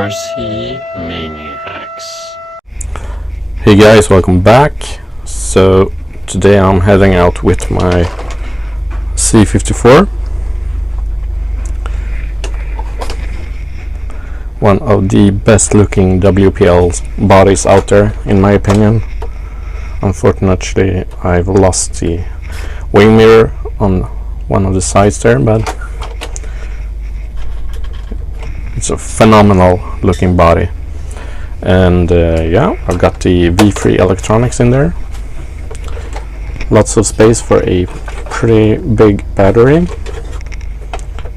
RC Maniacs. Hey guys, welcome back. So today I'm heading out with my C54, one of the best looking WPL bodies out there in my opinion. Unfortunately I've lost the wing mirror on one of the sides there, but it's a phenomenal looking body. And yeah, I've got the V3 electronics in there, lots of space for a pretty big battery,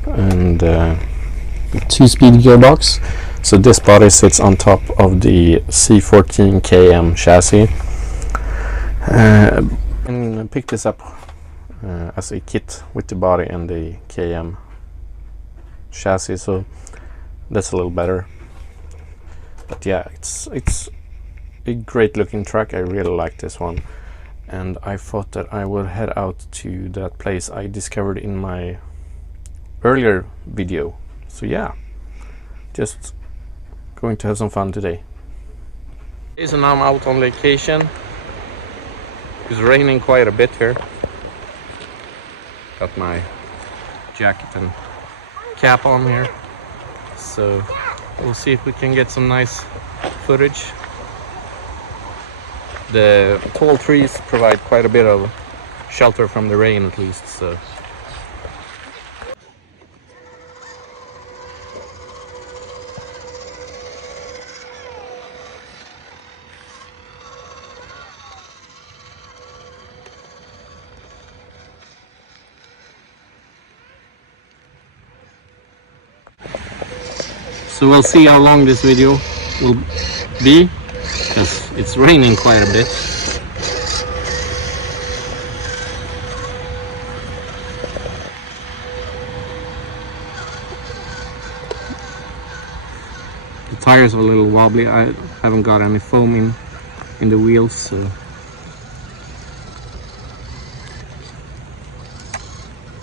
and 2-speed gearbox. So this body sits on top of the C54km chassis, and pick this up as a kit with the body and the KM chassis, so that's a little better. But yeah, it's a great looking truck. I really like this one, and I thought that I would head out to that place I discovered in my earlier video. So yeah, just going to have some fun today. Okay, so now I'm out on location. It's raining quite a bit here. Got my jacket and cap on here, so we'll see if we can get some nice footage. The tall trees provide quite a bit of shelter from the rain, at least, so we'll see how long this video will be, because it's raining quite a bit. The tires are a little wobbly. I haven't got any foam in the wheels, so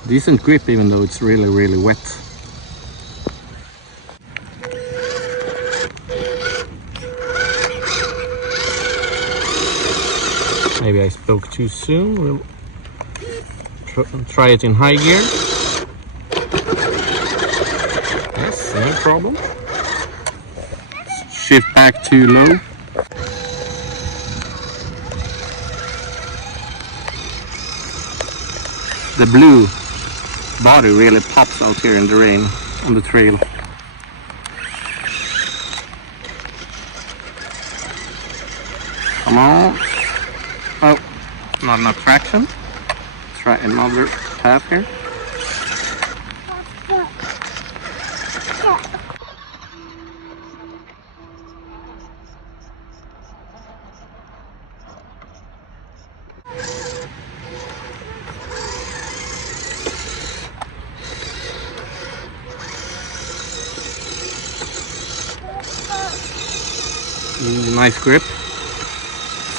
decent grip even though it's really wet. Maybe I spoke too soon. We'll try it in high gear. Yes, no problem. Shift back to low. The blue body really pops out here in the rain on the trail. Come on. Oh, not enough traction. Try another path here. Nice grip.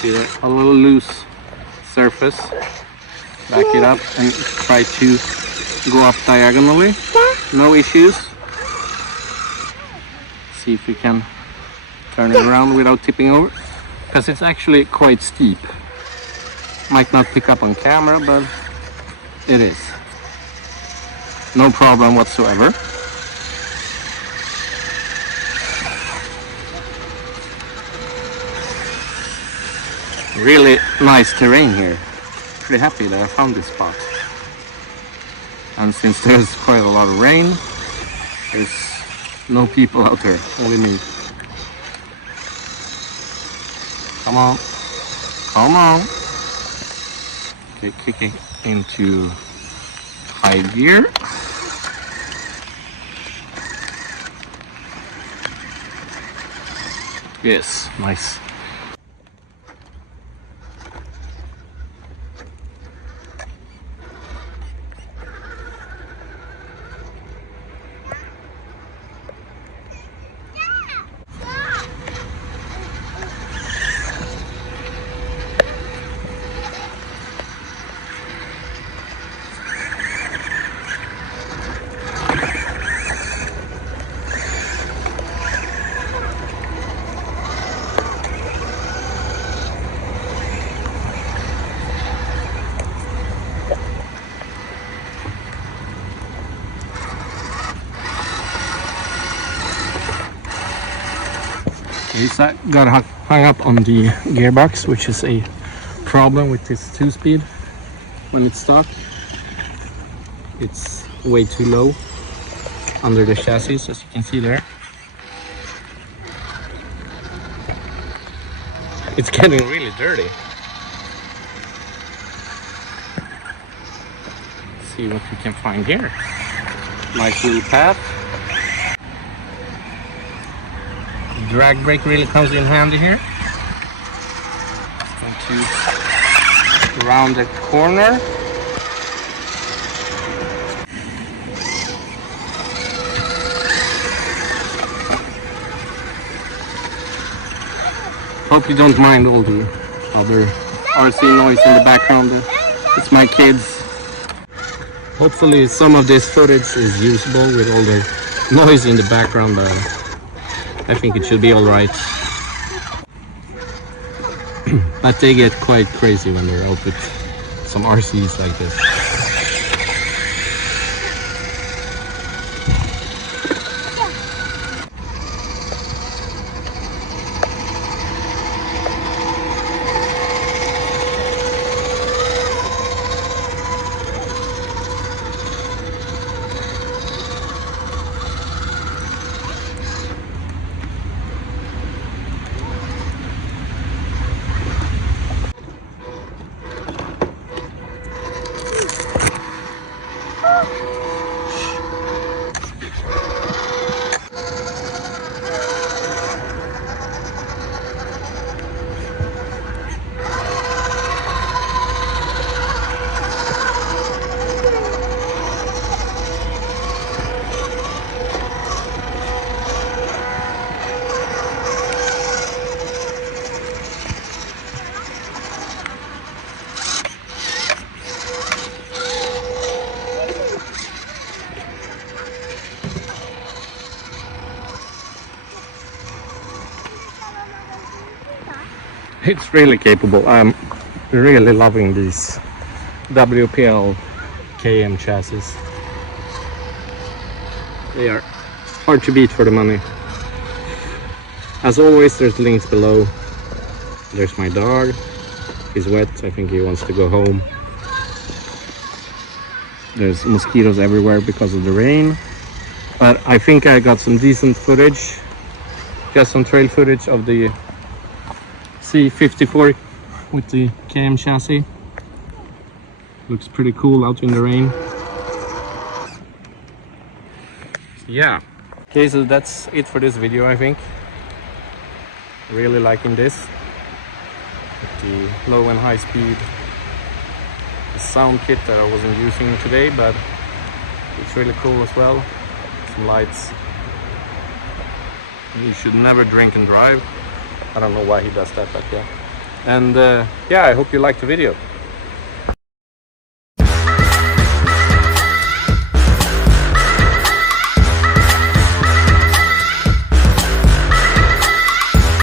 See that? A little loose surface. Back it up and try to go up diagonally. No issues. See if we can turn it around without tipping over, because it's actually quite steep. Might not pick up on camera, but it is. No problem whatsoever. Really nice terrain here. Pretty happy that I found this spot. And since there's quite a lot of rain, there's no people out there, only me. Come on. Come on. Okay, kicking into high gear. Yes, nice. He's got hung up on the gearbox, which is a problem with this 2-speed. When it's stuck, it's way too low under the chassis, as you can see there. It's getting really dirty. Let's see what we can find here. Nice little path. Drag brake really comes in handy here. Going to round the corner. Hope you don't mind all the other RC noise in the background. It's my kids. Hopefully some of this footage is usable with all the noise in the background, but I think it should be alright. But they get quite crazy when they're out with some RCs like this. It's really capable. I'm really loving these WPL KM chassis. They are hard to beat for the money. As always, there's links below. There's my dog. He's wet. I think he wants to go home. There's mosquitoes everywhere because of the rain. But I think I got some decent footage. Just some trail footage of the C54 with the KM chassis. Looks pretty cool out in the rain. Yeah. Okay, so that's it for this video, I think. Really liking this. The low and high speed sound kit that I wasn't using today, but it's really cool as well. Some lights. You should never drink and drive. I don't know why he does that, but yeah. And yeah, I hope you liked the video.